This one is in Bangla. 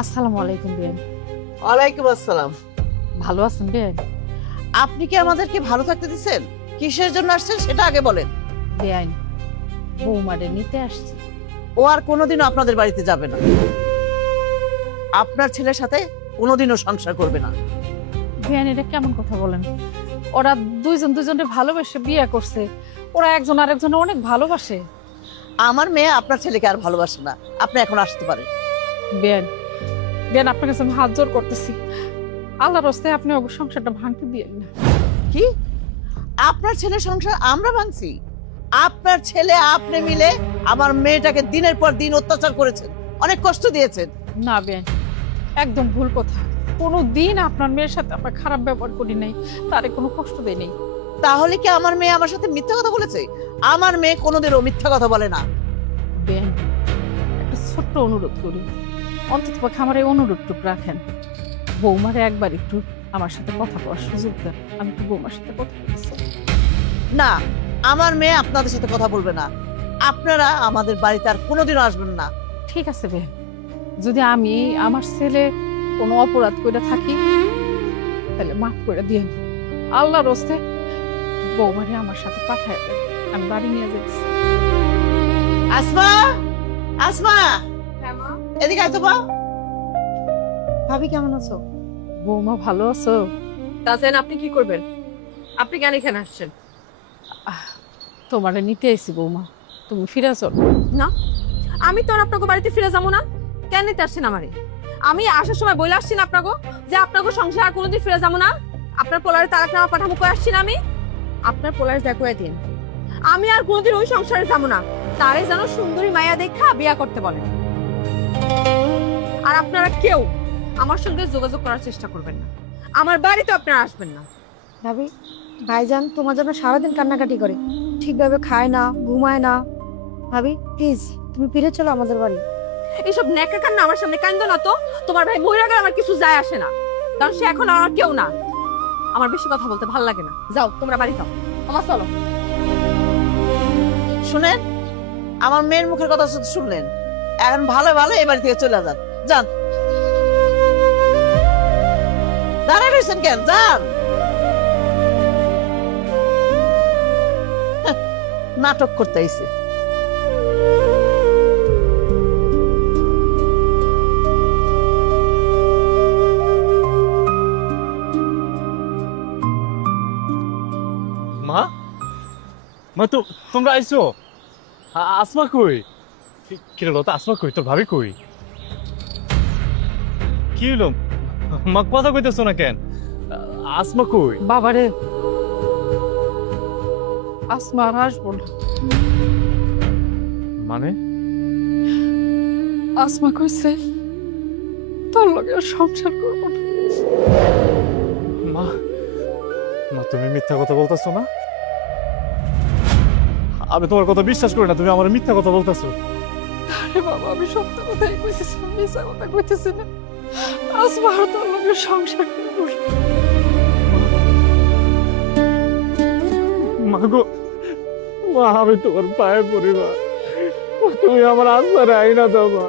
আসসালামু আলাইকুম বেন। ওয়ালাইকুম আসসালাম। ভালো আছেন বেন? আপনি কি আমাদেরকে ভালো থাকতে দিচ্ছেন? কিসের জন্য আসছেন সেটা আগে বলেন। বেআইন বৌমারে নিতে আসছি। ও আর কোনোদিনও আপনাদের বাড়িতে যাবে না। আপনার ছেলের সাথে কোনোদিনও সংসার করবে না। বেআইন এটা কেমন কথা বলেন? ওরা দুইজন দুজনে ভালোবেসে বিয়ে করছে। ওরা একজন আরেকজন অনেক ভালোবাসে। আমার মেয়ে আপনার ছেলেকে আর ভালোবাসে না। আপনি এখন আসতে পারেন। বেআইন বেআইন আপনার কাছে আমি হাত জোর করতেছি, আল্লাহর রাস্তায় আপনি ওর সংসারটা ভাঙতে দিয়েন না। কি? আপনার ছেলের সংসার আমরা ভাঙছি? আপনার ছেলে আপনি মিলে আমার মেয়েটাকে দিনের পর দিন অত্যাচার করেছেন, অনেক কষ্ট দিয়েছেন। না বেআইন, একদম ভুল কথা। কোনো দিন আপনার মেয়ের সাথে আমরা খারাপ ব্যবহার করি নাই, তারে কোনো কষ্ট দেই নাই। তাহলে কি আমার মেয়ে আমার সাথে মিথ্যা কথা বলেছে? আমার মেয়ে কোনোদিনও মিথ্যা কথা বলে না। বেআইন একটা ছোট্ট অনুরোধ করি, অন্তত পক্ষে আমার এই অনুরোধটুকু রাখেন। বৌমারে একবার একটু আমার সাথে কথা বলার সুযোগ দেন, আমি একটু বৌমার সাথে কথা বলছি। না, আমার মেয়ে আপনাদের সাথে কথা বলবে না। আপনারা আমাদের বাড়িতে আর কোনোদিনও আসবেন না। ঠিক আছে বেন, যদি আমি আমার ছেলে কোনো অপরাধ করে থাকি তাহলে মাফ করে দিয়েন। আল্লাহর রাস্তে বৌমারে আমার সাথে পাঠায় দেন, আমি বাড়ি নিয়ে যাচ্ছি। আসমা, আসমা, এদিকে আয় তো মা। ভাবি কেমন আছো? বৌমা ভালো আছো? তাছেন আপনি কি করবেন? আপনি কেন এখানে আসছেন? তোমারে নিতে এসি বৌমা, তুমি ফিরে চলো। না, আমি তো আর আপনাকে বাড়িতে ফিরে যাবো না। কেন নিতে আসছেন আমারে? আমি আসার সময় বলে আসছি না আপনাকে যে আপনাকে সংসার আর কোনোদিন ফিরে যাবো না। আপনার পোলারে তালাকনামা পাঠাবো করে আসছি না আমি। আপনার পোলারে দেখে দিন, আমি আর কোনোদিন ওই সংসারে যাবো না। তারে যেন সুন্দরী মায়া দেখা বিয়া করতে বলেন। আর আপনারা কেউ আমার সঙ্গে যোগাযোগ করার চেষ্টা করবেন না, আমার বাড়িতে আপনারা আসবেন না। ভাবি, ভাইজান তোমার জন্য সারাদিন কান্নাকাটি করে, ঠিকভাবে খায় না, ঘুমায় না। ভাবি প্লিজ তুমি ফিরে চলো আমাদের বাড়ি। এইসব নেকা কান্না আমার সামনে কান্দো না তো। তোমার ভাই মহিলা গেলে আমার কিছু যায় আসে না, কারণ সে এখন আমার কেউ না। আমার বেশি কথা বলতে ভালো লাগে না। যাও তোমরা বাড়ি যাও, আমার চলো। শুনেন, আমার মেয়ের মুখের কথা শুধু শুনলেন, এখন ভালো ভালো এই বাড়ি থেকে চলে যান। যান, দাঁড়ায় রয়েছেন কেন? যান। হ্যাঁ, নাটক করতে আইছে। মা, মা তো তোমরা আইছো? আসমা কই? কি হলো? আসমা কই? তোর ভাবি কই? কি হলো মা, কথা কইতেছো না কেন? আসমা কই? বাবারে, আসমা আর আসবো না। মানে আসমা কইছে তোর লগে আর সংসার করবো না। মা, মা তুমি মিথ্যা কথা বলতেছো না? আমি তোমার কথা বিশ্বাস করি না, তুমি আমার মিথ্যা কথা বলতেছো। আরে বাবা, আমি সত্য কথাই কইতেছি, মিথ্যা কথা কইতেছি না। আসমা আর তোর লগে সংসার করবো না। মা গো, মা আমি তোমার পায়ে পড়ি মা, তুমি আমার আসমা আইনা দাও মা।